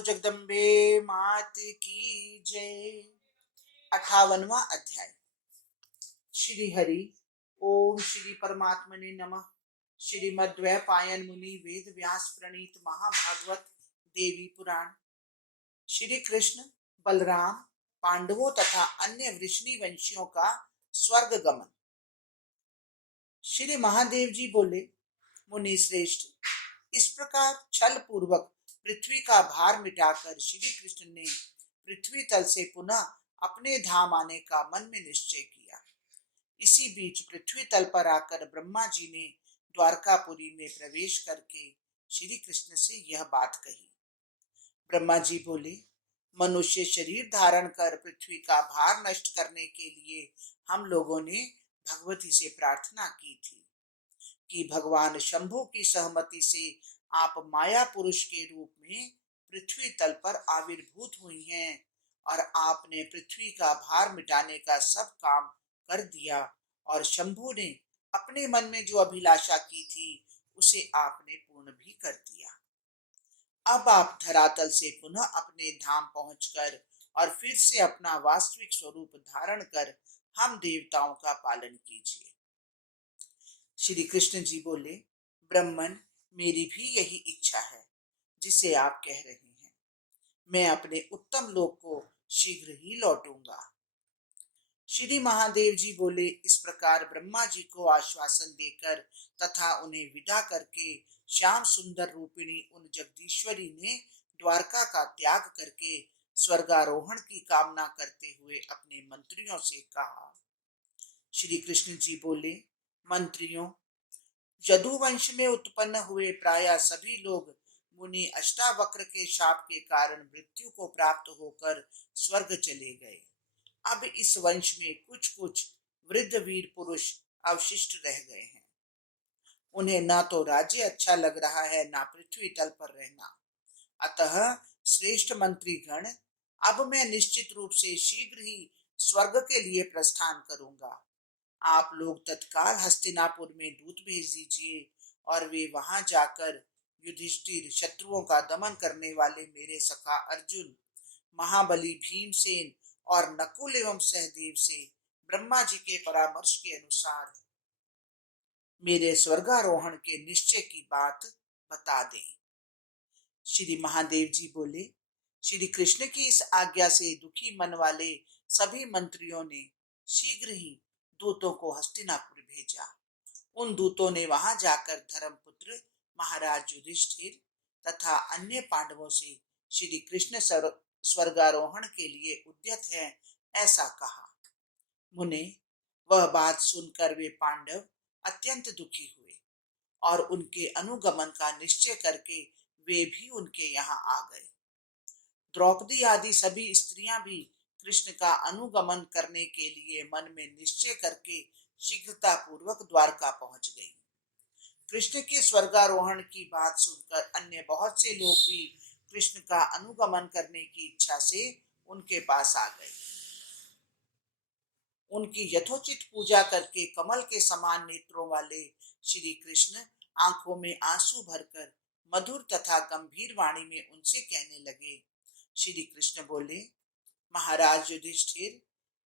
बोलो जगदम्बे मात की जय। 58वां अध्याय। श्री हरि ओम श्री परमात्मने नमः। श्रीमद्वैपायन मुनि वेद व्यास प्रणीत महाभागवत देवी पुराण। श्री कृष्ण बलराम पांडवों तथा अन्य वृष्णि वंशियों का स्वर्ग गमन। श्री महादेव जी बोले, मुनि श्रेष्ठ, इस प्रकार छल पूर्वक पृथ्वी का भार मिटाकर श्री कृष्ण ने पृथ्वी तल से पुनः अपने धाम आने का मन में निश्चय किया। इसी बीच पृथ्वी तल पर आकर ब्रह्मा जी ने द्वारकापुरी में प्रवेश करके श्री कृष्ण से यह बात कही। ब्रह्मा जी बोले, मनुष्य शरीर धारण कर पृथ्वी का भार नष्ट करने के लिए हम लोगों ने भगवती से प्रार्थना की थी कि भगवान शंभु की सहमति से आप माया पुरुष के रूप में पृथ्वी तल पर आविर्भूत हुई हैं और आपने पृथ्वी का भार मिटाने का सब काम कर दिया और शंभु ने अपने मन में जो अभिलाषा की थी उसे आपने पूर्ण भी कर दिया। अब आप धरातल से पुनः अपने धाम पहुंचकर और फिर से अपना वास्तविक स्वरूप धारण कर हम देवताओं का पालन कीजिए। श्री कृष्ण जी बोले, ब्रह्मन, मेरी भी यही इच्छा है जिसे आप कह रहे हैं। मैं अपने उत्तम लोक को शीघ्र ही लौटूंगा। श्री महादेव जी बोले, इस प्रकार ब्रह्मा जी को आश्वासन देकर तथा उन्हें विदा करके श्याम सुंदर रूपिणी उन जगदीश्वरी ने द्वारका का त्याग करके स्वर्गारोहण की कामना करते हुए अपने मंत्रियों से कहा। श्री कृष्ण जी बोले, मंत्रियों, यदुवंश में उत्पन्न हुए प्राय सभी लोग मुनि अष्टावक्र के शाप के कारण मृत्यु को प्राप्त होकर स्वर्ग चले गए। अब इस वंश में कुछ कुछ वृद्ध वीर पुरुष अवशिष्ट रह गए हैं। उन्हें ना तो राज्य अच्छा लग रहा है, ना पृथ्वी तल पर रहना। अतः श्रेष्ठ मंत्री गण, अब मैं निश्चित रूप से शीघ्र ही स्वर्ग के लिए प्रस्थान करूंगा। आप लोग तत्काल हस्तिनापुर में दूत भेज दीजिए और वे वहां जाकर युधिष्ठिर, शत्रुओं का दमन करने वाले मेरे सखा अर्जुन, महाबली भीमसेन और नकुल एवं सहदेव से ब्रह्मा जी के परामर्श के अनुसार मेरे स्वर्गारोहण के निश्चय की बात बता दें। श्री महादेव जी बोले, श्री कृष्ण की इस आज्ञा से दुखी मन वाले सभी मंत्रियों ने शीघ्र ही दूतों को हस्तिनापुर भेजा। उन दूतों ने वहां जाकर धर्मपुत्र महाराज युधिष्ठिर तथा अन्य पांडवों से श्री कृष्ण स्वर्गारोहण के लिए उद्यत हैं ऐसा कहा। मुने, वह बात सुनकर वे पांडव अत्यंत दुखी हुए और उनके अनुगमन का निश्चय करके वे भी उनके यहाँ आ गए। द्रौपदी आदि सभी स्त्रियां भी कृष्ण का अनुगमन करने के लिए मन में निश्चय करके शीघ्रता पूर्वक द्वारका पहुंच गई। कृष्ण के स्वर्गारोहण की बात सुनकर अन्य बहुत से लोग भी कृष्ण का अनुगमन करने की इच्छा से उनके पास आ गए। उनकी यथोचित पूजा करके कमल के समान नेत्रों वाले श्री कृष्ण आंखों में आंसू भरकर मधुर तथा गंभीर वाणी में उनसे कहने लगे। श्री कृष्ण बोले, महाराज युधिष्ठिर,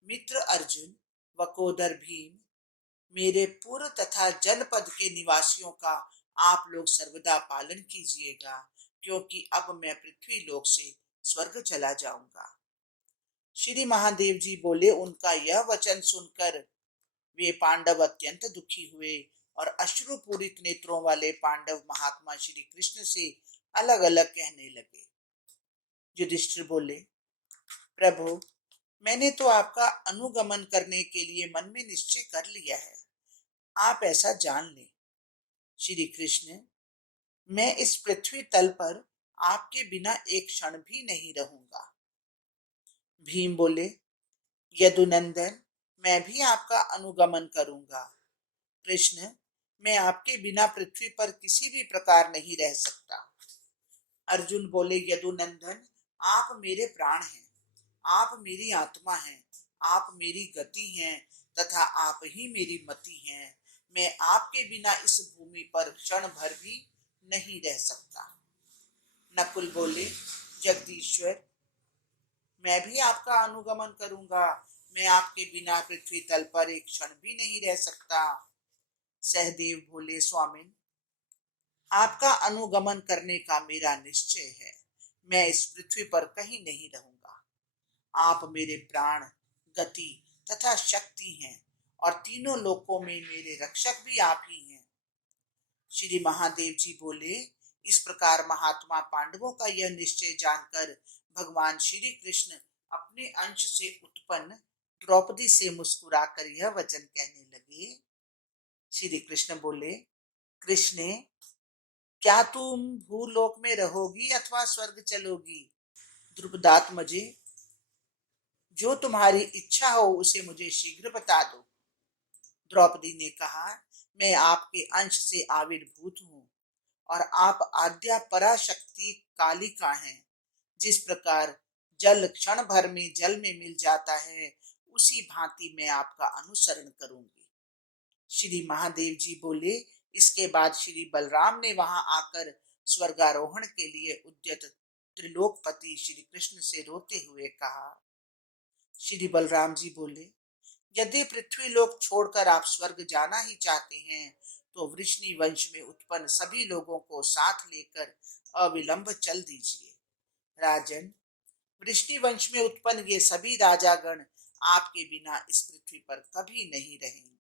मित्र अर्जुन, वकोदर भीम, मेरे पूर्व तथा जनपद के निवासियों का आप लोग सर्वदा पालन कीजिएगा, क्योंकि अब मैं पृथ्वी लोक से स्वर्ग चला जाऊंगा। श्री महादेव जी बोले, उनका यह वचन सुनकर वे पांडव अत्यंत दुखी हुए और अश्रुपूरित नेत्रों वाले पांडव महात्मा श्री कृष्ण से अलग अलग कहने लगे। युधिष्ठिर बोले, प्रभु, मैंने तो आपका अनुगमन करने के लिए मन में निश्चय कर लिया है, आप ऐसा जान लें। श्री कृष्ण, मैं इस पृथ्वी तल पर आपके बिना एक क्षण भी नहीं रहूंगा। भीम बोले, यदुनंदन, मैं भी आपका अनुगमन करूंगा। कृष्ण, मैं आपके बिना पृथ्वी पर किसी भी प्रकार नहीं रह सकता। अर्जुन बोले, यदुनंदन, आप मेरे प्राण हैं, आप मेरी आत्मा हैं, आप मेरी गति हैं तथा आप ही मेरी मति हैं। मैं आपके बिना इस भूमि पर क्षण भर भी नहीं रह सकता। नकुल बोले, जगदीश्वर, मैं भी आपका अनुगमन करूंगा। मैं आपके बिना पृथ्वी तल पर एक क्षण भी नहीं रह सकता। सहदेव बोले, स्वामिन, आपका अनुगमन करने का मेरा निश्चय है। मैं इस पृथ्वी पर कहीं नहीं रहूंगा। आप मेरे प्राण, गति तथा शक्ति हैं और तीनों लोकों में मेरे रक्षक भी आप ही हैं। श्री महादेव जी बोले, इस प्रकार महात्मा पांडवों का यह निश्चय जानकर भगवान श्री कृष्ण अपने अंश से उत्पन्न द्रौपदी से मुस्कुराकर यह वचन कहने लगे। श्री कृष्ण बोले, कृष्णे, क्या तुम भूलोक में रहोगी अथवा स्वर्ग चलोगी? द्रुपदात्मजे, जो तुम्हारी इच्छा हो उसे मुझे शीघ्र बता दो। द्रौपदी ने कहा, मैं आपके अंश से आविर्भूत हूँ और आप आद्या पराशक्ति कालिका हैं। जिस प्रकार जल क्षण भर में जल में मिल जाता है, उसी भांति मैं आपका अनुसरण करूंगी। श्री महादेव जी बोले, इसके बाद श्री बलराम ने वहां आकर स्वर्गारोहण के लिए उद्यत त्रिलोकपति श्री कृष्ण से रोते हुए कहा। श्री बलराम जी बोले, यदि पृथ्वी लोक छोड़कर आप स्वर्ग जाना ही चाहते हैं तो वृष्णि वंश में उत्पन्न सभी लोगों को साथ लेकर अविलंब चल दीजिए। राजन, वृष्णि वंश में उत्पन्न ये सभी राजागण आपके बिना इस पृथ्वी पर कभी नहीं रहेंगे।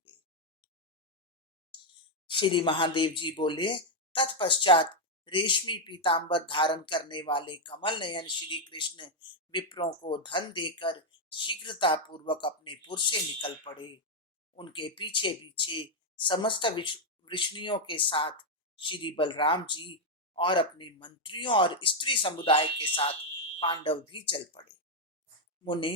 श्री महादेव जी बोले, तत्पश्चात रेशमी पीतांबर धारण करने वाले कमल नयन श्री कृष्ण विप्रों को धन देकर शीघ्रता पूर्वक अपने पुर से निकल पड़े। उनके पीछे पीछे समस्त वृष्णियों के साथ श्री बलराम जी और अपने मंत्रियों और स्त्री समुदाय के साथ पांडव भी चल पड़े। मुने,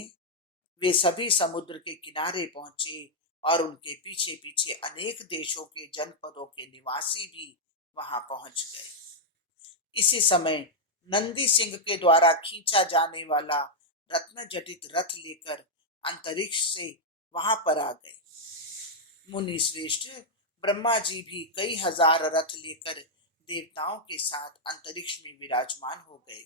वे सभी समुद्र के किनारे पहुंचे और उनके पीछे पीछे अनेक देशों के जनपदों के निवासी भी वहां पहुंच गए। इसी समय नंदी सिंह के द्वारा खींचा जाने वाला रत्न जटित रथ लेकर अंतरिक्ष से वहां पर आ गए। मुनि श्रेष्ठ, ब्रह्मा जी भी कई हजार रथ लेकर देवताओं के साथ अंतरिक्ष में विराजमान हो गए।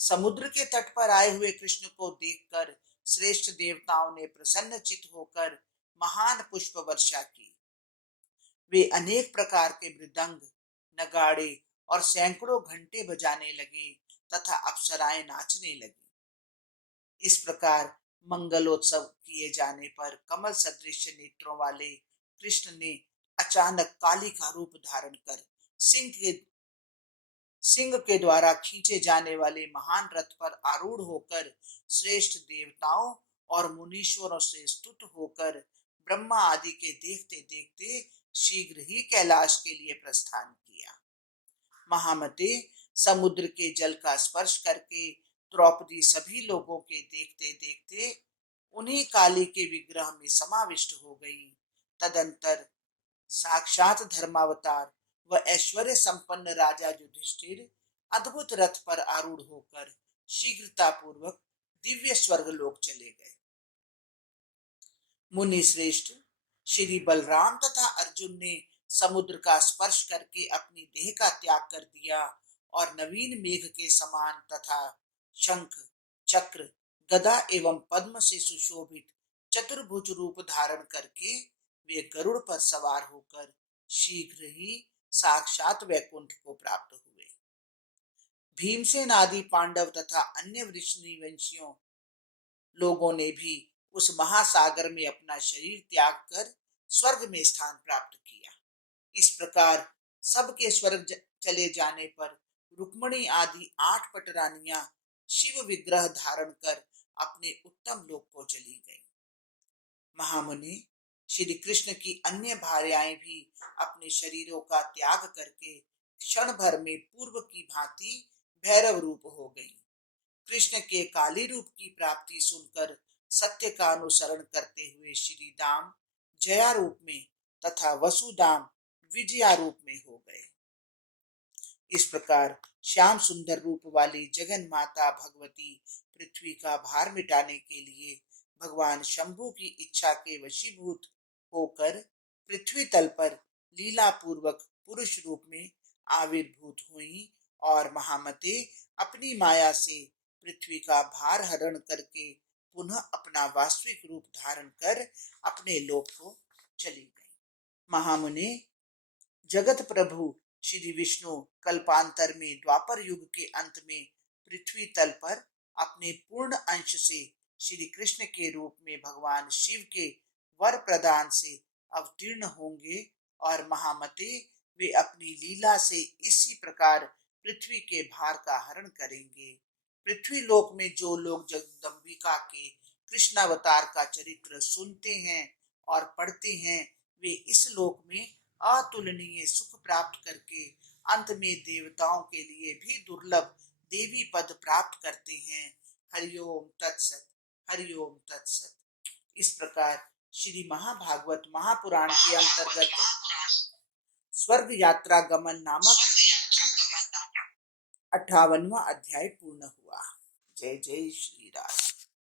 समुद्र के तट पर आए हुए कृष्ण को देखकर श्रेष्ठ देवताओं ने प्रसन्नचित होकर महान पुष्प वर्षा की। वे अनेक प्रकार के मृदंग, नगाड़े और सैकड़ों घंटे बजाने लगे तथा अप्सराएं नाचने लगी। इस प्रकार मंगलोत्सव किए जाने पर कमल सदृश नेत्रों वाले कृष्ण ने अचानक काली का रूप धारण कर सिंह के द्वारा खींचे जाने वाले महान रथ पर आरूढ़ होकर श्रेष्ठ देवताओं और मुनीश्वरों से स्तुत होकर ब्रह्मा आदि के देखते देखते शीघ्र ही कैलाश के लिए प्रस्थान किया। महामते, समुद्र के जल का स्पर्श करके द्रौपदी सभी लोगों के देखते देखते उन्हीं काली के विग्रह में समाविष्ट हो गई। तदंतर साक्षात धर्मावतार व ऐश्वर्य संपन्न राजा युधिष्ठिर अद्भुत रथ पर आरूढ़ होकर शीघ्रता पूर्वक दिव्य स्वर्ग लोक चले गए। मुनि श्रेष्ठ, श्री बलराम तथा अर्जुन ने समुद्र का स्पर्श करके अपनी देह का त्याग कर दिया और नवीन मेघ के समान तथा शंख, चक्र, गदा एवं पद्म से सुशोभित चतुर्भुज रूप धारण करके वे गरुड़ पर सवार होकर शीघ्र ही साक्षात वैकुंठ को प्राप्त हुए। भीमसेन आदि पांडव तथा अन्य वृष्णि वंशियों लोगों ने भी उस महासागर में अपना शरीर त्याग कर स्वर्ग में स्थान प्राप्त किया। इस प्रकार सबके स्वर्ग चले जाने पर रुक्मणी आदि 8 पटरानियां शिव विग्रह धारण कर अपने उत्तम लोक को चली गईं। महामुनि, श्री कृष्ण की अन्य भार्याएं भी अपने शरीरों का त्याग करके क्षण भर में पूर्व की भांति भैरव रूप हो गईं। कृष्ण के काली रूप की प्राप्ति सुनकर सत्य का अनुसरण करते हुए श्री दाम जया रूप में तथा वसुदाम विजया रूप में हो गए। इस प्रकार श्याम सुंदर रूप वाली जगन माता भगवती पृथ्वी का भार मिटाने के लिए भगवान शंभु की इच्छा के वशीभूत होकर पृथ्वी तल पर लीला पूर्वक पुरुष रूप में आविर्भूत हुई और महामते अपनी माया से पृथ्वी का भार हरण करके पुनः अपना वास्तविक रूप धारण कर अपने लोक को चली गई। महामुने, जगत प्रभु श्री विष्णु कल्पांतर में द्वापर युग के अंत में पृथ्वी तल पर अपने पूर्ण अंश से श्री कृष्ण के रूप में भगवान शिव के वर प्रदान से अवतीर्ण होंगे और महामते वे अपनी लीला से इसी प्रकार पृथ्वी के भार का हरण करेंगे। पृथ्वी लोक में जो लोग जगदम्बिका के कृष्णावतार का चरित्र सुनते हैं और पढ़ते हैं, वे इस लोक में अतुलनीय सुख प्राप्त करके अंत में देवताओं के लिए भी दुर्लभ देवी पद प्राप्त करते हैं। हरिओम तत्सत, हरिओम तत्सत। इस प्रकार श्री महाभागवत महापुराण के अंतर्गत स्वर्ग यात्रा गमन नामक 58वां अध्याय पूर्ण हुआ। जय जय श्री राम।